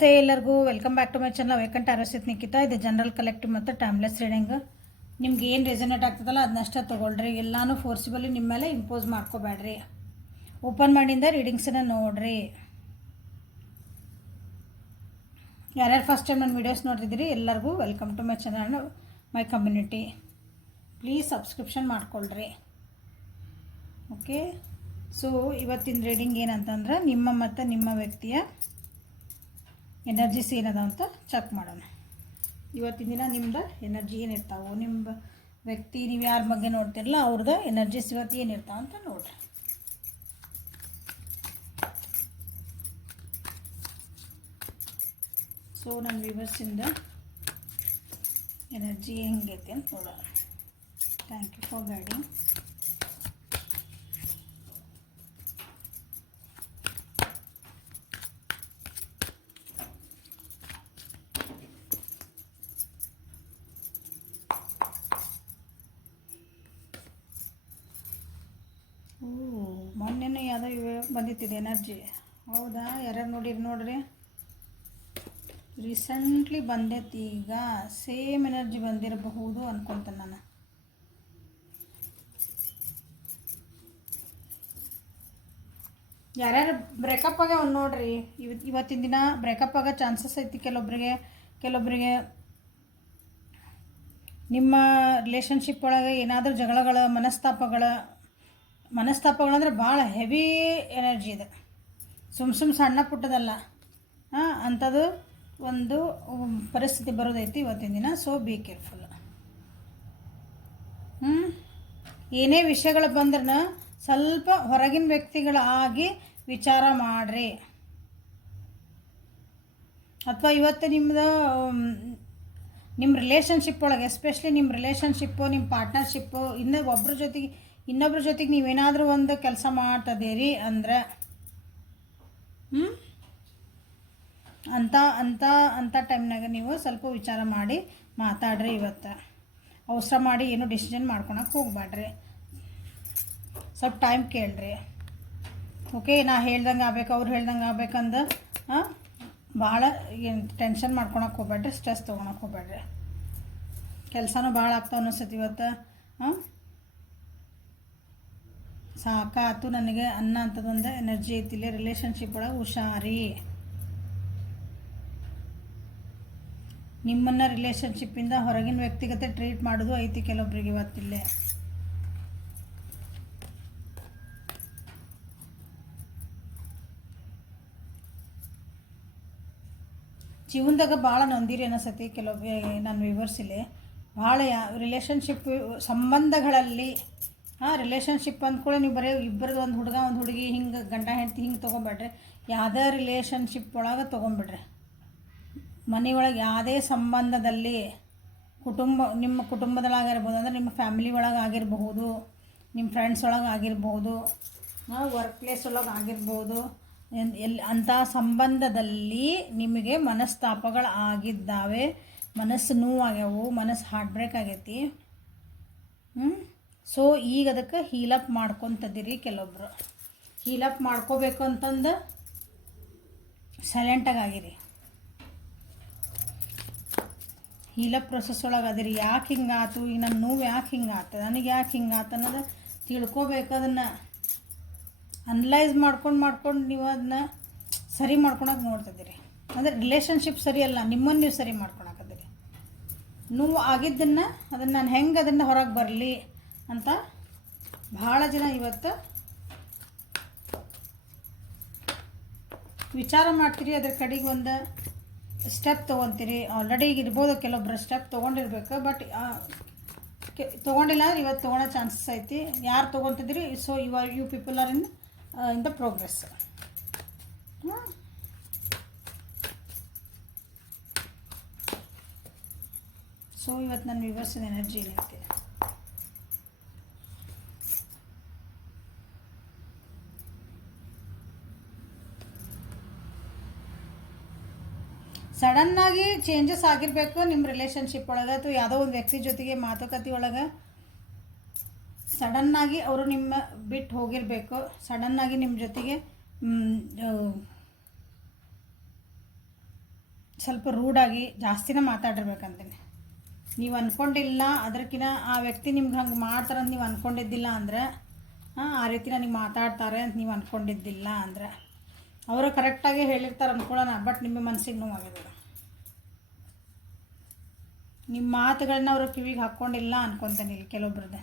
ನಮಸ್ತೆ ಎಲ್ಲರಿಗೂ welcome back to my channel ವೇಕಂಟ್ ಆರೋಸಿತ್ ನಿಖಿತಾ. ಇದು ಜನರಲ್ ಕಲೆಕ್ಟಿವ್ ಮತ್ತು ಟೈಮ್ಲೆಸ್ ರೀಡಿಂಗ್. ನಿಮ್ಗೆ ಏನು ರೆಸನೇಟ್ ಆಗ್ತದಲ್ಲ ಅದನ್ನಷ್ಟೇ ತೊಗೊಳ್ರಿ. ಎಲ್ಲನೂ ಫೋರ್ಸಿಬಲಿ ನಿಮ್ಮ ಮೇಲೆ ಇಂಪೋಸ್ ಮಾಡ್ಕೋಬೇಡ್ರಿ. ಓಪನ್ ಮಾಡಿಂದ ರೀಡಿಂಗ್ಸನ್ನು ನೋಡ್ರಿ. ಯಾರ್ಯಾರು ಫಸ್ಟ್ ಟೈಮ್ ನನ್ನ ವೀಡಿಯೋಸ್ ನೋಡ್ತಿದ್ದೀರಿ ಎಲ್ಲರಿಗೂ welcome to my channel, my community. Please subscription ಮಾಡ್ಕೊಳ್ರಿ. ಓಕೆ, ಸೊ ಇವತ್ತಿನ ರೀಡಿಂಗ್ ಏನಂತಂದ್ರೆ ನಿಮ್ಮ ಮತ್ತು ನಿಮ್ಮ ವ್ಯಕ್ತಿಯ ಎನರ್ಜೀಸ್ ಏನದ ಅಂತ ಚೆಕ್ ಮಾಡೋಣ. ಇವತ್ತಿನ ದಿನ ನಿಮ್ದು ಎನರ್ಜಿ ಏನಿರ್ತಾವೆ, ನಿಮ್ಮ ವ್ಯಕ್ತಿ ನೀವು ಯಾರ ಬಗ್ಗೆ ನೋಡ್ತಿರಲ್ಲ ಅವ್ರದ್ದು ಎನರ್ಜೀಸ್ ಇವತ್ತು ಏನಿರ್ತಾವೆ ಅಂತ ನೋಡ್ರಿ. ಸೊ ನನ್ನ ವ್ಯೂವರ್ಸಿಂದ ಎನರ್ಜಿ ಹೆಂಗೈತಿ ಅಂತ ನೋಡೋಣ. Thank you for guiding. ಮೊನ್ನೆನೇ ಯಾವುದೋ ಬಂದಿತ್ತಿದೆ ಎನರ್ಜಿ, ಹೌದಾ? ಯಾರ್ಯಾರು ನೋಡ್ರಿ. ರೀಸೆಂಟ್ಲಿ ಬಂದೈತಿ, ಈಗ ಸೇಮ್ ಎನರ್ಜಿ ಬಂದಿರಬಹುದು ಅನ್ಕೊತಾನೆ ನಾನು. ಯಾರ್ಯಾರು ಬ್ರೇಕಪ್ ಆಗ ಅವ್ನು ನೋಡ್ರಿ. ಇವತ್ತಿನ ದಿನ ಬ್ರೇಕಪ್ ಆಗೋ ಚಾನ್ಸಸ್ ಐತಿ ಕೆಲವೊಬ್ಬರಿಗೆ. ನಿಮ್ಮ ರಿಲೇಷನ್ಶಿಪ್ ಒಳಗೆ ಏನಾದರೂ ಜಗಳಗಳ ಮನಸ್ತಾಪಗಳಂದ್ರೆ ಭಾಳ ಹೆವಿ ಎನರ್ಜಿ ಇದೆ. ಸುಮ್ಮ ಸಣ್ಣ ಪುಟ್ಟದಲ್ಲ, ಅಂಥದ್ದು ಒಂದು ಪರಿಸ್ಥಿತಿ ಬರೋದೈತಿ ಇವತ್ತಿನ ದಿನ. So be careful. ಏನೇ ವಿಷಯಗಳು ಬಂದ್ರೂ ಸ್ವಲ್ಪ ಹೊರಗಿನ ವ್ಯಕ್ತಿಗಳಾಗಿ ವಿಚಾರ ಮಾಡಿರಿ. ಅಥವಾ ಇವತ್ತು ನಿಮ್ಮ ರಿಲೇಷನ್ಶಿಪ್ ಒಳಗೆ, ಎಸ್ಪೆಷಲಿ ನಿಮ್ಮ ರಿಲೇಷನ್ಶಿಪ್ಪು, ನಿಮ್ಮ ಪಾರ್ಟ್ನರ್ಶಿಪ್ಪು, ಇನ್ನೊಬ್ರ ಜೊತೆಗೆ ನೀವೇನಾದರೂ ಒಂದು ಕೆಲಸ ಮಾಡ್ತದೀರಿ ಅಂದರೆ ಅಂಥ ಟೈಮ್ನಾಗ ನೀವು ಸ್ವಲ್ಪ ವಿಚಾರ ಮಾಡಿ ಮಾತಾಡ್ರಿ. ಇವತ್ತು ಅವಸರ ಮಾಡಿ ಏನು ಡಿಸಿಷನ್ ಮಾಡ್ಕೊಳಕ್ಕೆ ಹೋಗ್ಬೇಡ್ರಿ. ಸ್ವಲ್ಪ ಟೈಮ್ ಕೇಳ್ರಿ. ಓಕೆ, ನಾ ಹೇಳ್ದಂಗೆ ಆಗ್ಬೇಕು, ಅವ್ರು ಹೇಳ್ದಂಗೆ ಆಗ್ಬೇಕಂದ ಭಾಳ ಏನು ಟೆನ್ಷನ್ ಮಾಡ್ಕೊಳಕ್ಕೆ ಹೋಗ್ಬೇಡ್ರಿ, ಸ್ಟ್ರೆಸ್ ತೊಗೊಳಕ್ಕೆ ಹೋಗ್ಬೇಡ್ರಿ. ಕೆಲಸನೂ ಭಾಳ ಆಗ್ತಾವೆ ಅನ್ನಿಸ್ತೈತಿ ಇವತ್ತು. ಸಾಕಾತು ನನಗೆ ಅನ್ನೋಂಥದ್ದೊಂದು ಎನರ್ಜಿ ಐತಿಲ್ಲ. ರಿಲೇಷನ್ಶಿಪ್ ಒಳಗೆ ಹುಷಾರಿ. ನಿಮ್ಮನ್ನು ರಿಲೇಷನ್ಶಿಪ್ಪಿಂದ ಹೊರಗಿನ ವ್ಯಕ್ತಿಗತೆ ಟ್ರೀಟ್ ಮಾಡೋದು ಐತಿ ಕೆಲವೊಬ್ರಿಗೆ ಇವತ್ತಿಲ್ಲೇ. ಜೀವನದಾಗ ಭಾಳ ನೊಂದಿರಿ ಅನಿಸತಿ ಕೆಲವೊಬ್ಬ ನನ್ನ ವ್ಯೂವರ್ಸಿಲ್ಲಿ. ಭಾಳ ರಿಲೇಷನ್ಶಿಪ್ ಸಂಬಂಧಗಳಲ್ಲಿ ರಿಲೇಷನ್ಶಿಪ್ ಅಂದ್ಕೊಳ್ಳಿ ನೀವು ಬರೀ ಇಬ್ಬರದ್ದು ಒಂದು ಹುಡುಗ ಒಂದು ಹುಡುಗಿ ಹಿಂಗೆ ಗಂಡ ಹೆಂಡತಿ ಹಿಂಗೆ ತೊಗೊಂಬೇಡ್ರಿ. ಯಾವುದೇ ರಿಲೇಷನ್ಶಿಪ್ ಒಳಗೆ ತೊಗೊಂಬಿಡ್ರಿ. ಮನೆಯೊಳಗೆ ಯಾವುದೇ ಸಂಬಂಧದಲ್ಲಿ ನಿಮ್ಮ ಕುಟುಂಬದೊಳಗಿರ್ಬೋದು, ಅಂದರೆ ನಿಮ್ಮ ಫ್ಯಾಮಿಲಿ ಒಳಗೆ ಆಗಿರಬಹುದು, ನಿಮ್ಮ ಫ್ರೆಂಡ್ಸ್ ಒಳಗೆ ಆಗಿರ್ಬೋದು, ವರ್ಕ್ ಪ್ಲೇಸ್ ಒಳಗೆ ಆಗಿರ್ಬೋದು, ಅಂಥ ಸಂಬಂಧದಲ್ಲಿ ನಿಮಗೆ ಮನಸ್ತಾಪಗಳು ಆಗಿದ್ದಾವೆ, ಮನಸ್ಸು ನೋವಾಗ್ಯಾವು, ಮನಸ್ಸು ಹಾರ್ಟ್ ಬ್ರೇಕ್ ಆಗೈತಿ. ಸೊ ಈಗ ಅದಕ್ಕೆ ಹೀಲಪ್ ಮಾಡ್ಕೊತದಿರಿ. ಕೆಲವೊಬ್ರು ಹೀಲಪ್ ಮಾಡ್ಕೋಬೇಕು ಅಂತಂದು ಸೈಲೆಂಟಾಗಿ ಆಗಿರಿ. ಹೀಲಪ್ ಪ್ರೊಸೆಸ್ ಒಳಗೆ ಅದಿರಿ. ಯಾಕೆ ಹಿಂಗಾತು, ಈಗ ನನ್ನ ನೋವು ಯಾಕೆ ಹಿಂಗಾತು, ನನಗೆ ಯಾಕೆ ಹಿಂಗಾತು ಅನ್ನೋದು ತಿಳ್ಕೊಬೇಕು. ಅದನ್ನು ಅನಲೈಸ್ ಮಾಡ್ಕೊಂಡು ನೀವು ಅದನ್ನ ಸರಿ ಮಾಡ್ಕೊಳಕ್ಕೆ ನೋಡ್ತಿದ್ದೀರಿ. ಅಂದರೆ ರಿಲೇಷನ್ಶಿಪ್ ಸರಿ ಅಲ್ಲ, ನಿಮ್ಮನ್ನು ನೀವು ಸರಿ ಮಾಡ್ಕೊಳಕತ್ತೀರಿ. ನೋವು ಆಗಿದ್ದನ್ನು ನಾನು ಹೆಂಗೆ ಅದನ್ನು ಹೊರಗೆ ಬರಲಿ ಅಂತ ಭಾಳ ಜನ ಇವತ್ತು ವಿಚಾರ ಮಾಡ್ತೀರಿ. ಅದ್ರ ಕಡೆಗೆ ಒಂದು ಸ್ಟೆಪ್ ತೊಗೊತೀರಿ. ಆಲ್ರೆಡಿ ಈಗ ಇರ್ಬೋದು ಕೆಲವೊಬ್ಬರು ಸ್ಟೆಪ್ ತೊಗೊಂಡಿರ್ಬೇಕು, ಬಟ್ ತೊಗೊಂಡಿಲ್ಲ ಅಂದ್ರೆ ಇವತ್ತು ತೊಗೊಳೋ ಚಾನ್ಸಸ್ ಐತಿ. ಯಾರು ತೊಗೊತಿದ್ರಿ? So you people are in the progress. So ಇವತ್ತು ನನ್ನ ವ್ಯೂವರ್ಸಿನ ಎನರ್ಜಿ ಏನೈತೆ, ಸಡನ್ನಾಗಿ ಚೇಂಜಸ್ ಆಗಿರಬೇಕು ನಿಮ್ಮ ರಿಲೇಷನ್ಶಿಪ್ ಒಳಗೆ, ಅಥವಾ ಯಾವುದೋ ಒಂದು ವ್ಯಕ್ತಿ ಜೊತೆಗೆ ಮಾತುಕತೆ ಒಳಗೆ ಸಡನ್ನಾಗಿ ಅವರು ನಿಮ್ಮ ಬಿಟ್ಟು ಹೋಗಿರಬೇಕು. ಸಡನ್ನಾಗಿ ನಿಮ್ಮ ಜೊತೆಗೆ ಸ್ವಲ್ಪ ರೂಡಾಗಿ ಜಾಸ್ತಿನೇ ಮಾತಾಡಿರ್ಬೇಕಂತೀನಿ. ನೀವು ಅಂದ್ಕೊಂಡಿಲ್ಲ ಅದಕ್ಕಿಂತ ಆ ವ್ಯಕ್ತಿ ನಿಮ್ಗೆ ಹಂಗೆ ಮಾಡ್ತಾರಂತ ನೀವು ಅಂದ್ಕೊಂಡಿದ್ದಿಲ್ಲ ಅಂದರೆ, ಆ ರೀತಿ ನನಗೆ ಮಾತಾಡ್ತಾರೆ ಅಂತ ನೀವು ಅಂದ್ಕೊಂಡಿದ್ದಿಲ್ಲ ಅಂದರೆ, ಅವರು ಕರೆಕ್ಟಾಗಿ ಹೇಳಿರ್ತಾರೆ ಅಂದ್ಕೊಳ್ಳೋಣ, ಬಟ್ ನಿಮ್ಮ ಮನಸ್ಸಿಗೆ ನೋವಾಗಿದೆ. ನಿಮ್ಮ ಮಾತುಗಳನ್ನ ಅವರು ಕಿವಿಗೆ ಹಾಕ್ಕೊಂಡಿಲ್ಲ ಅನ್ಕೊತೀನಿ ಇಲ್ಲಿ ಕೆಲವೊಬ್ರದ್ದು.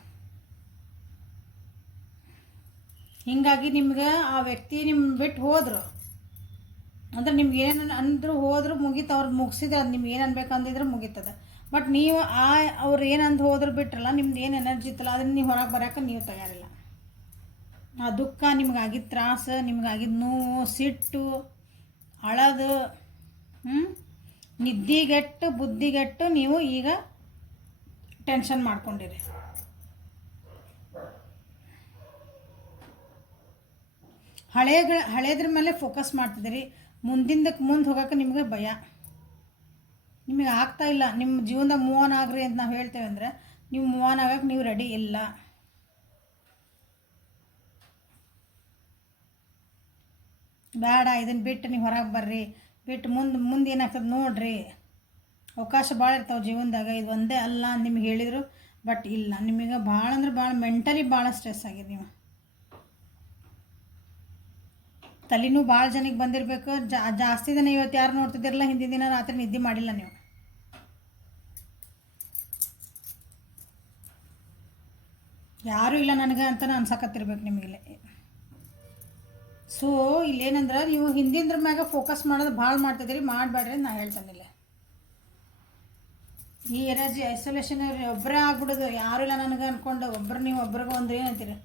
ಹೀಗಾಗಿ ನಿಮ್ಗೆ ಆ ವ್ಯಕ್ತಿ ನಿಮ್ಮ ಬಿಟ್ಟು ಹೋದರು ಅಂದರೆ ನಿಮ್ಗೆ ಏನು ಅಂದರೂ ಹೋದ್ರು ಮುಗೀತು, ಅವ್ರು ಮುಗಿಸಿದ್ರೆ ಅದು ನಿಮ್ಗೆ ಏನು ಅನ್ಬೇಕಂದಿದ್ರೆ ಮುಗೀತದೆ. ಬಟ್ ನೀವು ಅವ್ರು ಏನಂದು ಹೋದ್ರು ಬಿಟ್ರಲ್ಲ, ನಿಮ್ದು ಏನು ಎನರ್ಜಿ ಇತ್ತಲ್ಲ ಅದನ್ನು ನೀವು ಹೊರಗೆ ಬರೋಕೆ ನೀವು ತಯಾರಿಲ್ಲ. ಆ ದುಃಖ, ನಿಮ್ಗಾಗಿದ್ದ ತ್ರಾಸು, ನಿಮ್ಗಾಗಿದ್ದ ನೋವು, ಸಿಟ್ಟು, ಅಳದು, ನಿದ್ದಿಗೆಟ್ಟು ಬುದ್ಧಿಗೆಟ್ಟು ನೀವು ಈಗ ಟೆನ್ಷನ್ ಮಾಡ್ಕೊಂಡಿರಿ. ಹಳೇದ್ರ ಮೇಲೆ ಫೋಕಸ್ ಮಾಡ್ತಿದ್ದೀರಿ. ಮುಂದಿಂದಕ್ಕೆ ಮುಂದೆ ಹೋಗೋಕೆ ನಿಮಗೆ ಭಯ, ನಿಮಗೆ ಆಗ್ತಾ ಇಲ್ಲ. ನಿಮ್ಮ ಜೀವನದಾಗ ಮೂವ್ ಆನ್ ಆಗ್ರಿ ಅಂತ ನಾವು ಹೇಳ್ತೇವೆ ಅಂದರೆ ನೀವು ಮೂವ್ ಆನ್ ಆಗೋಕ್ಕೆ ನೀವು ರೆಡಿ ಇಲ್ಲ. ಬೇಡ, ಇದನ್ನು ಬಿಟ್ಟು ನೀವು ಹೊರಗೆ ಬರ್ರಿ, ಬಿಟ್ಟು ಮುಂದೆ ಏನಾಗ್ತದೆ ನೋಡ್ರಿ. ಅವಕಾಶ ಭಾಳ ಇರ್ತಾವೆ ಜೀವನದಾಗ, ಇದು ಒಂದೇ ಅಲ್ಲ ಅಂತ ನಿಮ್ಗೆ ಹೇಳಿದರು. ಬಟ್ ಇಲ್ಲ, ನಿಮಗೆ ಭಾಳ ಅಂದ್ರೆ ಭಾಳ ಮೆಂಟಲಿ ಭಾಳ ಸ್ಟ್ರೆಸ್ ಆಗಿದೆ. ನೀವು ತಲೆನೂ ಭಾಳ ಜನಕ್ಕೆ ಬಂದಿರಬೇಕು. ಜಾಸ್ತಿ ದಿನ ಇವತ್ತು ಯಾರು ನೋಡ್ತಿದ್ದಿರಲ್ಲ, ಹಿಂದಿನ ದಿನ ರಾತ್ರಿ ನಿದ್ದೆ ಮಾಡಿಲ್ಲ ನೀವು. ಯಾರೂ ಇಲ್ಲ ನನಗೆ ಅಂತ ಅನ್ಸಕತ್ತಿರ್ಬೇಕು ನಿಮಗಿಲ್ಲಿ. ಸೊ ಇಲ್ಲೇನಂದ್ರೆ ನೀವು ಹಿಂದಿನ ಮ್ಯಾಗ ಫೋಕಸ್ ಮಾಡೋದು ಭಾಳ ಮಾಡ್ತಿದ್ದೀರಿ, ಮಾಡಬೇಡ್ರಿ ನಾ ಹೇಳ್ತಾನಿಲ್ಲ. ಈ ಎನರ್ಜಿ ಐಸೋಲೇಷನ್ ಒಬ್ಬರೇ ಆಗ್ಬಿಡೋದು, ಯಾರೂ ಇಲ್ಲ ನನಗೆ ಅಂದ್ಕೊಂಡು ಒಬ್ಬರು ನೀವು ಒಬ್ರಿಗೆ ಒಂದು ಏನಂತೀರಿ,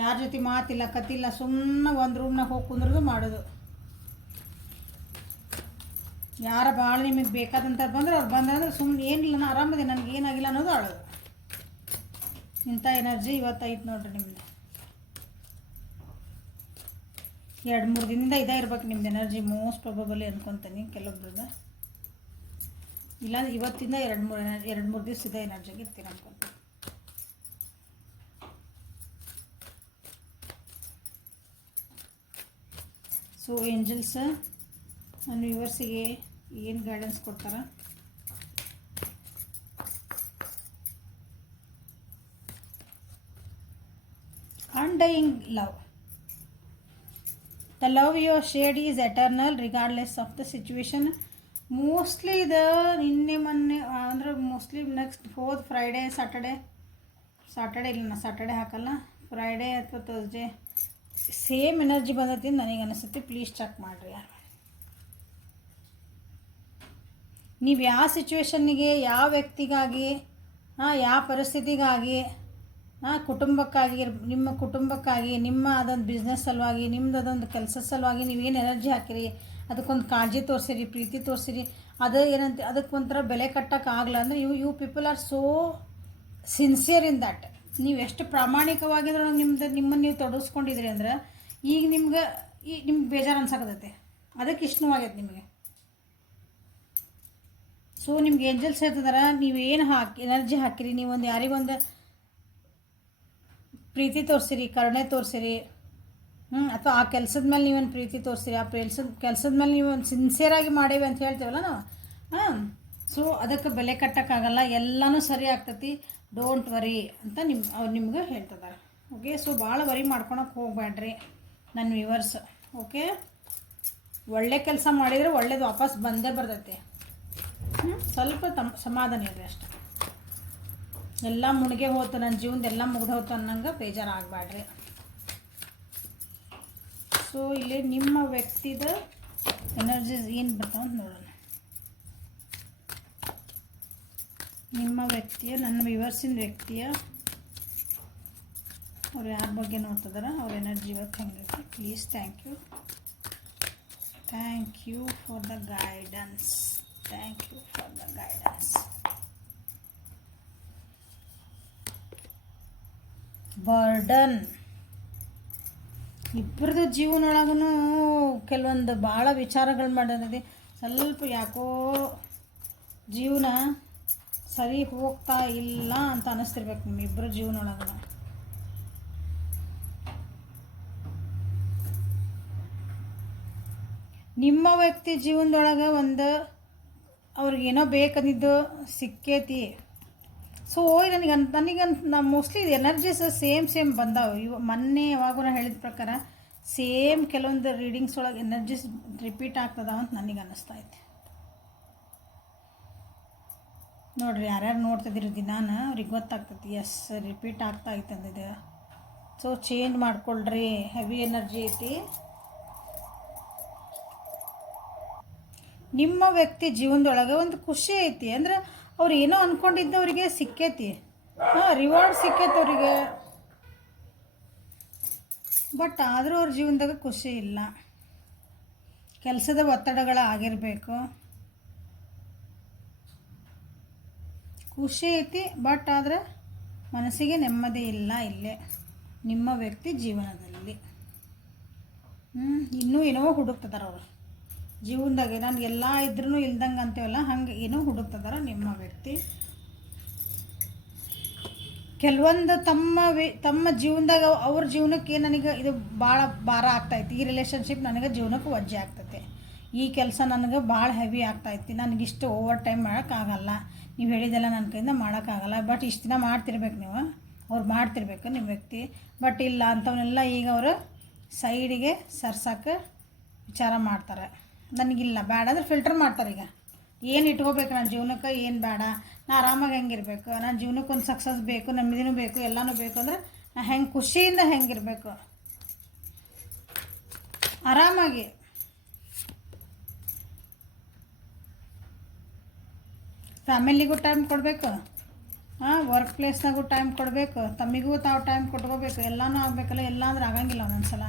ಯಾರ ಜೊತೆ ಮಾತಿಲ್ಲ ಕತ್ತಿಲ್ಲ, ಸುಮ್ಮನೆ ಒಂದು ರೂಮ್ನಾಗ ಹೋಗಿ ಕುಂದ್ರದು ಮಾಡೋದು. ಯಾರ ಭಾಳ ನಿಮಗೆ ಬೇಕಾದಂಥ ಬಂದ್ರೆ ಅವ್ರು ಬಂದ್ರೆ ಸುಮ್ಮನೆ ಏನಿಲ್ಲ ನಾ ಆರಾಮದೆ ನನಗೆ ಏನಾಗಿಲ್ಲ ಅನ್ನೋದು ಆಳೋದು. ಇಂಥ ಎನರ್ಜಿ ಇವತ್ತೈತೆ ನೋಡ್ರಿ ನಿಮ್ಮದು. 2-3 ದಿನದಿಂದ ಇದೇ ಇರ್ಬೇಕು ನಿಮ್ದು ಎನರ್ಜಿ, ಮೋಸ್ಟ್ ಪ್ರಾಬಬಲಿ ಅನ್ಕೊತೀನಿ ಕೆಲವೊಬ್ರದ್ದು. ಇಲ್ಲ ಇವತ್ತಿಂದ 2-3 ದಿವಸ ಇದೇ ಎನರ್ಜಿಗೆ ಇರ್ತೀರ ಅನ್ಕೊತೀನಿ. ಸೊ ಏಂಜಲ್ಸ್ ನನ್ನ ವ್ಯೂವರ್ಸಿಗೆ ಏನು ಗೈಡೆನ್ಸ್ ಕೊಡ್ತಾರೆ? Undying love. The love you shared is eternal regardless of the situation. Mostly ಇದು ನಿನ್ನೆ ಮೊನ್ನೆ ಅಂದ್ರೆ mostly next 4th Friday Saturday ಇಲ್ಲ, ನಾ ಸಾಟರ್ಡೆ ಹಾಕಲ್ಲ, ಫ್ರೈಡೇ ಅಥವಾ ಥರ್ಸ್ಡೇ ಸೇಮ್ ಎನರ್ಜಿ ಬಂದೈತಿ ನನಗೆ ಅನಿಸುತ್ತೆ. ಪ್ಲೀಸ್ ಚೆಕ್ ಮಾಡಿರಿ. ನೀವು ಯಾವ ಸಿಚುವೇಶನ್ನಿಗೆ, ಯಾವ ವ್ಯಕ್ತಿಗಾಗಿ, ಯಾವ ಪರಿಸ್ಥಿತಿಗಾಗಿ, ಕುಟುಂಬಕ್ಕಾಗಿ, ನಿಮ್ಮ ಕುಟುಂಬಕ್ಕಾಗಿ, ನಿಮ್ಮ ಅದೊಂದು ಬಿಸ್ನೆಸ್ ಸಲುವಾಗಿ, ನಿಮ್ಮದು ಅದೊಂದು ಕೆಲಸದ ಸಲುವಾಗಿ ನೀವೇನು ಎನರ್ಜಿ ಹಾಕಿರಿ, ಅದಕ್ಕೊಂದು ಕಾಳಜಿ ತೋರಿಸಿರಿ, ಪ್ರೀತಿ ತೋರಿಸಿರಿ, ಅದು ಏನಂತ ಅದಕ್ಕೊಂಥರ ಬೆಲೆ ಕಟ್ಟೋಕ್ಕಾಗಲ್ಲ ಅಂದರೆ you people are so sincere in that. ನೀವು ಎಷ್ಟು ಪ್ರಾಮಾಣಿಕವಾಗಿದ್ರೆ ನಿಮ್ಮನ್ನು ನೀವು ತೊಡಗಿಸ್ಕೊಂಡಿದ್ರಿ ಅಂದ್ರೆ ಈಗ ನಿಮ್ಗೆ ಬೇಜಾರು ಅನ್ಸಕತ್ತೈತೆ, ಅದಕ್ಕೆ ಇಷ್ಟು ನೋವಾಗೈತೆ ನಿಮಗೆ. ಸೊ ನಿಮ್ಗೆ ಏಂಜಲ್ಸ್ ಹೇಳ್ತಿದಾರೆ, ನೀವೇನು ಎನರ್ಜಿ ಹಾಕಿರಿ, ನೀವೊಂದು ಯಾರಿಗೊಂದು ಪ್ರೀತಿ ತೋರಿಸಿರಿ, ಕರುಣೆ ತೋರಿಸಿರಿ, ಅಥವಾ ಆ ಕೆಲಸದ ಮೇಲೆ ನೀವೊಂದು ಪ್ರೀತಿ ತೋರಿಸಿರಿ, ಆ ಕೆಲಸದ ಮೇಲೆ ನೀವೊಂದು ಸಿನ್ಸಿಯರಾಗಿ ಮಾಡೇವಿ ಅಂತ ಹೇಳ್ತೇವಲ್ಲ ನಾವು. ಸೊ ಅದಕ್ಕೆ ಬೆಲೆ ಕಟ್ಟೋಕ್ಕಾಗಲ್ಲ, ಎಲ್ಲನೂ ಸರಿ ಆಗ್ತೈತಿ, ಡೋಂಟ್ ವರಿ ಅಂತ ಅವ್ರು ನಿಮ್ಗೆ ಹೇಳ್ತಿದ್ದಾರೆ. ಓಕೆ, ಸೊ ಭಾಳ ವರಿ ಮಾಡ್ಕೊಳಕ್ಕೆ ಹೋಗಬೇಡ್ರಿ ನನ್ನ ವ್ಯೂವರ್ಸ್. ಓಕೆ, ಒಳ್ಳೆ ಕೆಲಸ ಮಾಡಿದರೆ ಒಳ್ಳೇದು ವಾಪಸ್ ಬಂದೇ ಬರ್ತೈತೆ. ಸ್ವಲ್ಪ ಸಮಾಧಾನ ಇರಲಿ ಅಷ್ಟೆ. ಎಲ್ಲ ಮುಣಿಗೆ ಹೋಯ್ತು, ನನ್ನ ಜೀವನದ ಎಲ್ಲ ಮುಗ್ದು ಹೋಯ್ತು ಅನ್ನಂಗೆ ಬೇಜಾರಾಗಬೇಡ್ರಿ. ಸೊ ಇಲ್ಲಿ ನಿಮ್ಮ ವ್ಯಕ್ತಿದ ಎನರ್ಜೀಸ್ ಏನು ಬರ್ತಾವಂತ ನೋಡೋಣ. ನಿಮ್ಮ ವ್ಯಕ್ತಿಯ, ನನ್ನ ವ್ಯೂವರ್ಸಿನ ವ್ಯಕ್ತಿಯ ಅವ್ರು ಯಾರ ಬಗ್ಗೆ ನೋಡ್ತಿದಾರ, ಅವ್ರ ಎನರ್ಜಿ ಇವತ್ತು ಹೆಂಗಿರುತ್ತೆ please. Thank you for the guidance. Burden. ಇಬ್ಬರದು ಜೀವನೊಳಗೂ ಕೆಲವೊಂದು ಭಾಳ ವಿಚಾರಗಳು ಮಾಡೋದಿದೆ. ಸ್ವಲ್ಪ ಯಾಕೋ ಜೀವನ ಸರಿ ಹೋಗ್ತಾ ಇಲ್ಲ ಅಂತ ಅನ್ನಿಸ್ತಿರ್ಬೇಕು ನಿಮ್ಮಿಬ್ಬರ ಜೀವನೊಳಗೂ. ನಿಮ್ಮ ವ್ಯಕ್ತಿ ಜೀವನದೊಳಗೆ ಒಂದು ಅವ್ರಿಗೇನೋ ಬೇಕಂದಿದ್ದು ಸಿಕ್ಕೇತಿ. ಸೊ ನಾ ಮೋಸ್ಟ್ಲಿ ಇದು ಎನರ್ಜೀಸ್ ಸೇಮ್ ಬಂದಾವೆ. ಮೊನ್ನೆ ಯಾವಾಗೂ ನಾ ಹೇಳಿದ ಪ್ರಕಾರ ಸೇಮ್ ಕೆಲವೊಂದು ರೀಡಿಂಗ್ಸ್ ಒಳಗೆ ಎನರ್ಜೀಸ್ ರಿಪೀಟ್ ಆಗ್ತದಾವ ಅಂತ ನನಗೆ ಅನ್ನಿಸ್ತಾ ಐತೆ. ನೋಡಿರಿ, ಯಾರ್ಯಾರು ನೋಡ್ತಿದ್ದೀರಿ ದಿನಾನ ಅವ್ರಿಗೆ ಗೊತ್ತಾಗ್ತೈತಿ. ಎಸ್, ರಿಪೀಟ್ ಆಗ್ತಾ ಐತೆ ಅಂದಿದೆ. ಸೊ ಚೇಂಜ್ ಮಾಡ್ಕೊಳ್ರಿ. ಹೆವಿ ಎನರ್ಜಿ ಐತಿ. ನಿಮ್ಮ ವ್ಯಕ್ತಿ ಜೀವನದೊಳಗೆ ಒಂದು ಖುಷಿ ಐತಿ. ಅಂದ್ರೆ ಅವ್ರು ಏನೋ ಅಂದ್ಕೊಂಡಿದ್ದು ಅವರಿಗೆ ಸಿಕ್ಕೈತಿ. ರಿವಾರ್ಡ್ ಸಿಕ್ಕೈತಿ ಅವರಿಗೆ. ಬಟ್ ಆದರೂ ಅವ್ರ ಜೀವನದಾಗ ಖುಷಿ ಇಲ್ಲ. ಕೆಲಸದ ಒತ್ತಡಗಳ ಆಗಿರಬೇಕು. ಖುಷಿ ಐತಿ, ಬಟ್ ಆದರೆ ಮನಸ್ಸಿಗೆ ನೆಮ್ಮದಿ ಇಲ್ಲ ಇಲ್ಲೇ ನಿಮ್ಮ ವ್ಯಕ್ತಿ ಜೀವನದಲ್ಲಿ. ಇನ್ನೂ ಏನೋ ಹುಡುಕ್ತದಾರ ಅವರು ಜೀವನದಾಗೆ. ನನಗೆಲ್ಲ ಇದ್ರೂ ಇಲ್ದಂಗೆ ಅಂತೀವಲ್ಲ, ಹಂಗೆ ಏನೋ ಹುಡುಕ್ತದಾರ ನಿಮ್ಮ ವ್ಯಕ್ತಿ. ಕೆಲವೊಂದು ತಮ್ಮ ಜೀವನದಾಗ ಅವ್ರ ಜೀವನಕ್ಕೆ ನನಗೆ ಇದು ಭಾಳ ಭಾರ ಆಗ್ತಾಯಿತ್ತು. ಈ ರಿಲೇಷನ್ಶಿಪ್ ನನಗೆ ಜೀವನಕ್ಕೆ ವಜ್ಜೆ ಆಗ್ತೈತೆ. ಈ ಕೆಲಸ ನನಗೆ ಭಾಳ ಹೆವಿ ಆಗ್ತಾಯಿತ್ತು. ನನಗಿಷ್ಟು ಓವರ್ ಟೈಮ್ ಮಾಡೋಕ್ಕಾಗಲ್ಲ. ನೀವು ಹೇಳಿದೆಲ್ಲ ನನ್ನ ಕೈಯಿಂದ ಮಾಡೋಕ್ಕಾಗಲ್ಲ. ಬಟ್ ಇಷ್ಟು ದಿನ ಮಾಡ್ತಿರ್ಬೇಕು ನೀವು, ಅವ್ರು ಮಾಡ್ತಿರ್ಬೇಕು ನಿಮ್ಮ ವ್ಯಕ್ತಿ. ಬಟ್ ಇಲ್ಲ ಅಂಥವನ್ನೆಲ್ಲ ಈಗ ಅವರು ಸೈಡಿಗೆ ಸರ್ಸೋಕ್ಕೆ ವಿಚಾರ ಮಾಡ್ತಾರೆ. ನನಗಿಲ್ಲ, ಬೇಡ ಅಂದ್ರೆ ಫಿಲ್ಟರ್ ಮಾಡ್ತಾರೆ. ಈಗ ಏನು ಇಟ್ಕೋಬೇಕು ನನ್ನ ಜೀವನಕ್ಕೆ, ಏನು ಬೇಡ, ನಾ ಆರಾಮಾಗಿ ಹೆಂಗಿರ್ಬೇಕು, ನನ್ನ ಜೀವನಕ್ಕೆ ಒಂದು ಸಕ್ಸಸ್ ಬೇಕು, ನೆಮ್ಮದಿನೂ ಬೇಕು, ಎಲ್ಲನೂ ಬೇಕು. ಅಂದರೆ ನಾ ಹೆಂಗೆ ಖುಷಿಯಿಂದ ಹೆಂಗಿರಬೇಕು, ಆರಾಮಾಗಿ. ಫ್ಯಾಮಿಲಿಗೂ ಟೈಮ್ ಕೊಡಬೇಕು, ವರ್ಕ್ ಪ್ಲೇಸ್ನಾಗೂ ಟೈಮ್ ಕೊಡಬೇಕು, ತಮ್ಮಿಗೂ ತಾವು ಟೈಮ್ ಕೊಟ್ಕೋಬೇಕು. ಎಲ್ಲನೂ ಆಗಬೇಕಲ್ಲ. ಎಲ್ಲ ಅಂದ್ರೆ ಆಗಂಗಿಲ್ಲ ಒಂದೊಂದು ಸಲ.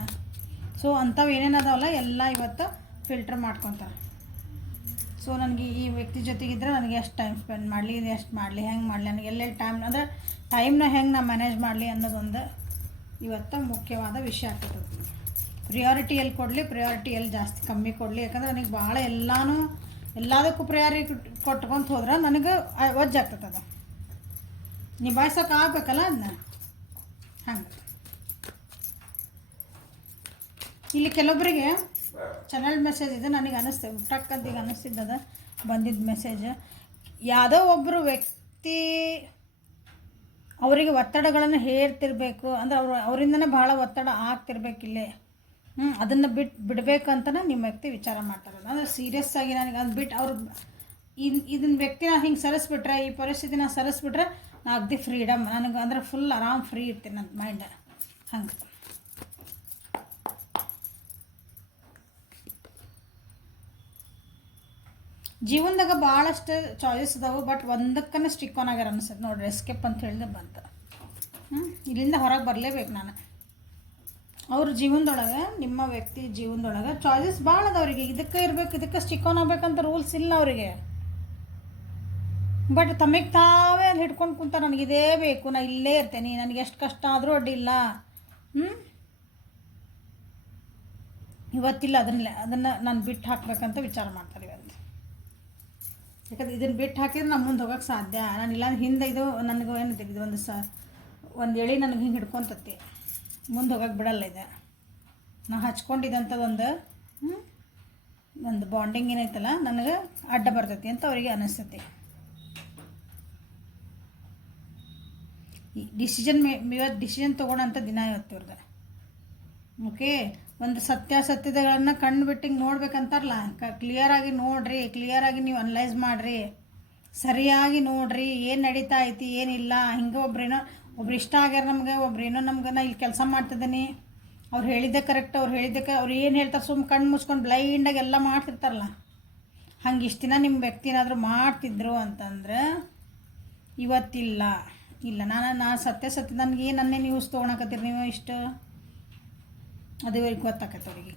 ಸೊ ಅಂಥವು ಏನೇನು ಅದಾವಲ್ಲ ಎಲ್ಲ ಇವತ್ತು ಫಿಲ್ಟರ್ ಮಾಡ್ಕೊತಾರೆ. ಸೊ ನನಗೆ ಈ ವ್ಯಕ್ತಿ ಜೊತೆಗಿದ್ರೆ ನನಗೆ ಎಷ್ಟು ಟೈಮ್ ಸ್ಪೆಂಡ್ ಮಾಡಲಿ, ಇದು ಎಷ್ಟು ಮಾಡಲಿ, ಹೆಂಗೆ ಮಾಡಲಿ, ನನಗೆ ಎಲ್ಲೆಲ್ಲಿ ಟೈಮ್ ಅಂದರೆ ಟೈಮ್ನ ಹೆಂಗೆ ನಾ ಮ್ಯಾನೇಜ್ ಮಾಡಲಿ ಅನ್ನೋದೊಂದು ಇವತ್ತು ಮುಖ್ಯವಾದ ವಿಷಯ ಆಗ್ತದೆ. ಪ್ರಿಯಾರಿಟಿ ಎಲ್ಲಿ ಕೊಡಲಿ, ಪ್ರಿಯಾರಿಟಿ ಎಲ್ಲಿ ಜಾಸ್ತಿ ಕಮ್ಮಿ ಕೊಡಲಿ. ಯಾಕಂದ್ರೆ ನನಗೆ ಭಾಳ ಎಲ್ಲದಕ್ಕೂ ಪ್ರಿಯಾರಿಟಿ ಕೊಟ್ಕೊಂತ ಹೋದ್ರೆ ನನಗೆ ವಜ್ಜಾಗ್ತದೆ. ಅದು ನಿಭಾಯಿಸೋಕೆ ಆಗ್ಬೇಕಲ್ಲ ಅದನ್ನ. ಹಂಗೆ ಇಲ್ಲಿ ಕೆಲವೊಬ್ಬರಿಗೆ ಚಾನಲ್ ಮೆಸೇಜ್ ಇದೆ. ನನಗೆ ಅನ್ನಿಸ್ತೇವೆ ಹುಟ್ಟಕ್ಕಂತ ಈಗ ಅನ್ನಿಸ್ತಿದ್ದದ ಬಂದಿದ್ದ ಮೆಸೇಜ್. ಯಾವುದೋ ಒಬ್ಬರು ವ್ಯಕ್ತಿ ಅವರಿಗೆ ಒತ್ತಡಗಳನ್ನು ಹೇರ್ತಿರ್ಬೇಕು. ಅಂದ್ರೆ ಅವರಿಂದನೇ ಭಾಳ ಒತ್ತಡ ಆಗ್ತಿರ್ಬೇಕಿಲ್ಲೇ. ಅದನ್ನು ಬಿಡಬೇಕಂತನೇ ನಿಮ್ಮ ವ್ಯಕ್ತಿ ವಿಚಾರ ಮಾಡ್ತಾರೆ. ಅಂದರೆ ಸೀರಿಯಸ್ ಆಗಿ ನನಗೆ ಅದು ಬಿಟ್ಟು ಅವ್ರು ಇದನ್ನ ವ್ಯಕ್ತಿನ ಹಿಂಗೆ ಸರಿಸ್ಬಿಟ್ರೆ, ಈ ಪರಿಸ್ಥಿತಿನ ಸರಿಸ್ಬಿಟ್ರೆ ನಾ ಅಗ್ದಿ ಫ್ರೀಡಮ್. ನನಗೆ ಅಂದ್ರೆ ಫುಲ್ ಆರಾಮ್ ಫ್ರೀ ಇರ್ತೀನಿ ನನ್ನ ಮೈಂಡ್. ಹಂಗೆ ಜೀವನದಾಗ ಭಾಳಷ್ಟು ಚಾಯ್ಸಸ್ ಅದಾವೆ. ಬಟ್ ಒಂದಕ್ಕನೇ ಸ್ಟಿಕ್ ಆನ್ ಆಗ್ಯಾರ ಅನ್ಸುತ್ತೆ ನೋಡ್ರಿ. ಎಸ್ಕೇಪ್ ಅಂತ ಹೇಳಿದ್ರೆ ಬಂತು. ಇಲ್ಲಿಂದ ಹೊರಗೆ ಬರಲೇಬೇಕು ನಾನು. ಅವ್ರ ಜೀವನದೊಳಗೆ, ನಿಮ್ಮ ವ್ಯಕ್ತಿ ಜೀವನದೊಳಗೆ ಚಾಯ್ಸಸ್ ಭಾಳ ಅದಾವ್ರಿಗೆ. ಇದಕ್ಕೆ ಇರಬೇಕು, ಇದಕ್ಕೆ ಸ್ಟಿಕ್ ಆನ್ ಆಗ್ಬೇಕಂತ ರೂಲ್ಸ್ ಇಲ್ಲ ಅವರಿಗೆ. ಬಟ್ ತಮಗೆ ತಾವೇ ಅಲ್ಲಿ ಹಿಡ್ಕೊಂಡು ಕುಂತ ನನಗಿದೇ ಬೇಕು, ನಾ ಇಲ್ಲೇ ಇರ್ತೇನೆ, ನನಗೆ ಎಷ್ಟು ಕಷ್ಟ ಆದರೂ ಅಡ್ಡಿಲ್ಲ. ಇವತ್ತಿಲ್ಲ ಅದನ್ನು ನಾನು ಬಿಟ್ಟು ಹಾಕ್ಬೇಕಂತ ವಿಚಾರ ಮಾಡ್ತಾರೆ ಇವತ್ತು. ಯಾಕಂದ್ರೆ ಇದನ್ನು ಬಿಟ್ಟು ಹಾಕಿದ್ರೆ ನಾನು ಮುಂದೆ ಹೋಗೋಕ್ಕೆ ಸಾಧ್ಯ. ನಾನು ಇಲ್ಲಾಂದ್ರೆ ಹಿಂದೆ ಇದು ನನಗೆ ಏನಂತ ಇದು ಒಂದು ಎಳೆ ನನಗೆ ಹಿಂಗೆ ಹಿಡ್ಕೊತತಿ, ಮುಂದೆ ಹೋಗೋಕ್ಕೆ ಬಿಡಲ್ಲ. ಇದೆ ನಾ ಹಚ್ಕೊಂಡಿದ್ದಂಥ ಒಂದು ಬಾಂಡಿಂಗ್ ಏನೈತಲ್ಲ ನನಗೆ ಅಡ್ಡ ಬರ್ತೈತಿ ಅಂತ ಅವರಿಗೆ ಅನ್ನಿಸ್ತೈತಿ. ಇವತ್ತು ಡಿಸಿಷನ್ ತೊಗೊಳೋಂಥ ದಿನ ಇವತ್ತು ಇವ್ರದ್ದು. ಓಕೆ, ಒಂದು ಸತ್ಯಗಳನ್ನ ಕಣ್ಣು ಬಿಟ್ಟಿಗೆ ನೋಡ್ಬೇಕಂತಾರಲ್ಲ, ಕ್ಲಿಯರಾಗಿ ನೋಡಿರಿ, ಕ್ಲಿಯರಾಗಿ ನೀವು ಅನಲೈಸ್ ಮಾಡಿರಿ, ಸರಿಯಾಗಿ ನೋಡಿರಿ ಏನು ನಡೀತಾ ಐತಿ ಏನಿಲ್ಲ. ಹಿಂಗೆ ಒಬ್ರು ಇಷ್ಟ ಆಗ್ಯಾರ ನಮ್ಗೆ, ಒಬ್ರೇನೋ ನಮ್ಗೆ ನಾ ಇಲ್ಲಿ ಕೆಲಸ ಮಾಡ್ತಿದ್ದೀನಿ, ಅವ್ರು ಹೇಳಿದ್ದೆ ಕರೆಕ್ಟ್, ಅವ್ರು ಏನು ಹೇಳ್ತಾರೆ ಸುಮ್ಮನೆ ಕಣ್ಣು ಮುಚ್ಕೊಂಡು ಬ್ಲೈಂಡಾಗಿ ಎಲ್ಲ ಮಾಡ್ತಿರ್ತಾರಲ್ಲ. ಹಂಗೆ ಇಷ್ಟು ದಿನ ನಿಮ್ಮ ವ್ಯಕ್ತಿ ಏನಾದರೂ ಮಾಡ್ತಿದ್ರು ಅಂತಂದ್ರೆ ಇವತ್ತಿಲ್ಲ. ನಾನು ಸತ್ಯ ನನಗೆ ನನ್ನೇ ನ್ಯೂಸ್ ತೊಗೊಳಕತ್ತೀರಿ ನೀವು ಇಷ್ಟು, ಅದು ಇವ್ರಿಗೆ ಗೊತ್ತಾಕೈತೆ. ಅವ್ರಿಗೆ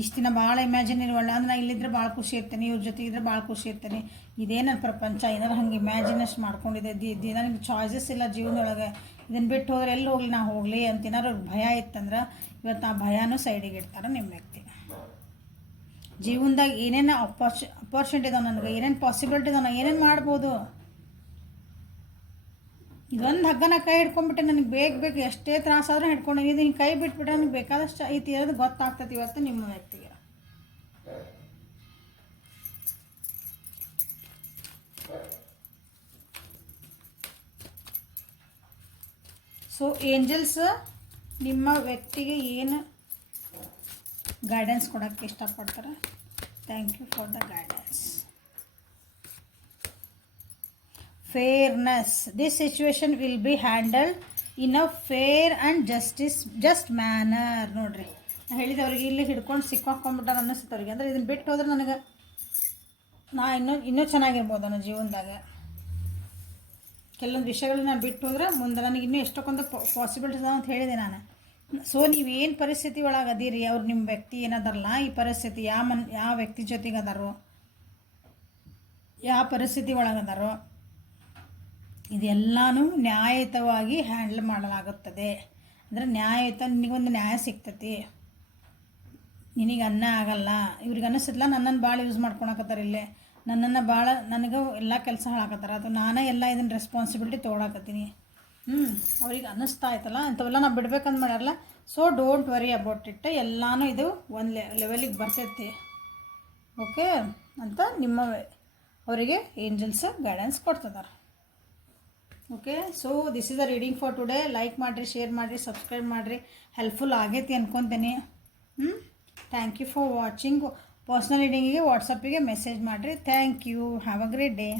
ಇಷ್ಟು ದಿನ ಭಾಳ ಇಮ್ಯಾಜಿನರಿ ಒಳ್ಳೆ ಅಂದ್ರೆ ನಾ ಇಲ್ಲಿದ್ರೆ ಭಾಳ ಖುಷಿ ಇರ್ತೇನೆ, ಇವ್ರ ಜೊತೆಗಿದ್ರೆ ಭಾಳ ಖುಷಿ ಇರ್ತೇನೆ, ಇದೇ ನನ್ನ ಪ್ರಪಂಚ ಏನಾರು ಹಂಗೆ ಇಮ್ಯಾಜಿನೇಷನ್ ಮಾಡ್ಕೊಂಡಿದ್ದೆ. ನನಗೆ ಚಾಯ್ಸಸ್ ಇಲ್ಲ ಜೀವನದೊಳಗೆ, ಇದನ್ನು ಬಿಟ್ಟು ಹೋದ್ರೆ ಎಲ್ಲಿ ಹೋಗಲಿ, ನಾ ಹೋಗಲಿ ಅಂತ ಏನಾರು ಭಯ ಇತ್ತಂದ್ರೆ ಇವತ್ತು ಆ ಭಯನೂ ಸೈಡಿಗೆ ಇಡ್ತಾರೆ ನಿಮ್ಮ ವ್ಯಕ್ತಿ. ಜೀವನದಾಗ ಏನೇನು ಅಪಾರ್ಚುನಿಟಿ ಇದಾವೆ, ನನಗೆ ಏನೇನು ಪಾಸಿಬಿಲಿಟಿ ಇದಾವೆ, ನಾನು ಏನೇನು ಮಾಡ್ಬೋದು. ಇದೊಂದು ಹಗ್ಗನ ಕೈ ಹಿಡ್ಕೊಂಡ್ಬಿಟ್ಟೆ, ನನಗೆ ಬೇಕು ಎಷ್ಟೇ ತ್ರಾಸಾದ್ರೂ ಹಿಡ್ಕೊಂಡಿದ್ದು ಹಿಂಗೆ ಕೈ ಬಿಟ್ಬಿಟ್ರೆ ನನಗೆ ಬೇಕಾದಷ್ಟು ಐತಿ ಇರೋದು ಗೊತ್ತಾಗ್ತದೆ ಇವತ್ತು ನಿಮ್ಮ ವ್ಯಕ್ತಿಗೆ. ಸೊ ಏಂಜಲ್ಸ್ ನಿಮ್ಮ ವ್ಯಕ್ತಿಗೆ ಏನು ಗೈಡೆನ್ಸ್ ಕೊಡೋಕ್ಕೆ ಇಷ್ಟಪಡ್ತಾರೆ? Thank you for the guidance. Fairness. This situation will be handled in a fair and just manner. ನೋಡಿರಿ ನಾನು ಹೇಳಿದೆ ಅವ್ರಿಗೆ ಇಲ್ಲಿ ಹಿಡ್ಕೊಂಡು ಸಿಕ್ಕಾಕೊಂಡ್ಬಿಟ್ಟಾರೆ ಅನ್ನಿಸುತ್ತೆ ಅವ್ರಿಗೆ. ಅಂದರೆ ಇದನ್ನು ಬಿಟ್ಟು ಹೋದ್ರೆ ನನಗೆ ಇನ್ನೂ ಚೆನ್ನಾಗಿರ್ಬೋದು ನನ್ನ ಜೀವನದಾಗ. ಕೆಲವೊಂದು ವಿಷಯಗಳನ್ನ ನಾನು ಬಿಟ್ಟು ಹೋದ್ರೆ ಮುಂದೆ ನನಗೆ ಇನ್ನೂ ಎಷ್ಟೊಂದು ಪಾಸಿಬಿಲಿಟೀಸ್ ಅದಾವ ಅಂತ ಹೇಳಿದೆ ನಾನು. ಸೊ ನೀವೇನು ಪರಿಸ್ಥಿತಿ ಒಳಗೆ ಅದೀರಿ, ಅವ್ರು ನಿಮ್ಮ ವ್ಯಕ್ತಿ ಏನದಾರಲ್ಲ ಈ ಪರಿಸ್ಥಿತಿ ಯಾವ ವ್ಯಕ್ತಿ ಜೊತೆಗೆ ಅದಾರೋ, ಯಾವ ಪರಿಸ್ಥಿತಿ ಒಳಗದಾರೋ ಇದೆಲ್ಲನೂ ನ್ಯಾಯಯುತವಾಗಿ ಹ್ಯಾಂಡಲ್ ಮಾಡಲಾಗುತ್ತದೆ. ಅಂದರೆ ನ್ಯಾಯಯುತ, ನಿನಗೊಂದು ನ್ಯಾಯ ಸಿಗ್ತತಿ, ನಿನಗೆ ಅನ್ನ ಆಗಲ್ಲ. ಇವ್ರಿಗೆ ಅನ್ನಿಸ್ತಲ್ಲ ನನ್ನನ್ನು ಭಾಳ ಯೂಸ್ ಮಾಡ್ಕೊಳಕತ್ತಾರೆ, ಇಲ್ಲೇ ನನ್ನನ್ನು ಭಾಳ ನನಗೆ ಎಲ್ಲ ಕೆಲಸ ಹಾಳಾಕತ್ತಾರೆ, ಅಥವಾ ನಾನೇ ಎಲ್ಲ ಇದನ್ನು ರೆಸ್ಪಾನ್ಸಿಬಿಲಿಟಿ ತೊಗೊಳಕತ್ತೀನಿ. ಅವ್ರಿಗೆ ಅನ್ನಿಸ್ತಾ ಆಯ್ತಲ್ಲ ಅಂಥವೆಲ್ಲ ನಾವು ಬಿಡ್ಬೇಕಂತ ಮಾಡ್ಯಾರಲ್ಲ. So don't worry about it, ಎಲ್ಲನೂ ಇದು ಒಂದು ಲೆವೆಲಿಗೆ ಬರ್ತೈತಿ. ಓಕೆ ಅಂತ ನಿಮ್ಮ ಅವರಿಗೆ ಏಂಜಲ್ಸ್ ಗೈಡೆನ್ಸ್ ಕೊಡ್ತಿದ್ದಾರೆ. Okay, so this is the reading for today. Like ಮಾಡಿರಿ, ಶೇರ್ ಮಾಡಿರಿ, ಸಬ್ಸ್ಕ್ರೈಬ್ ಮಾಡಿರಿ. ಹೆಲ್ಪ್ಫುಲ್ ಆಗೈತಿ ಅನ್ಕೊತೀನಿ. Thank you for watching. Personal ರೀಡಿಂಗಿಗೆ ವಾಟ್ಸಪ್ಪಿಗೆ ಮೆಸೇಜ್ ಮಾಡಿರಿ. Thank you. Have a great day.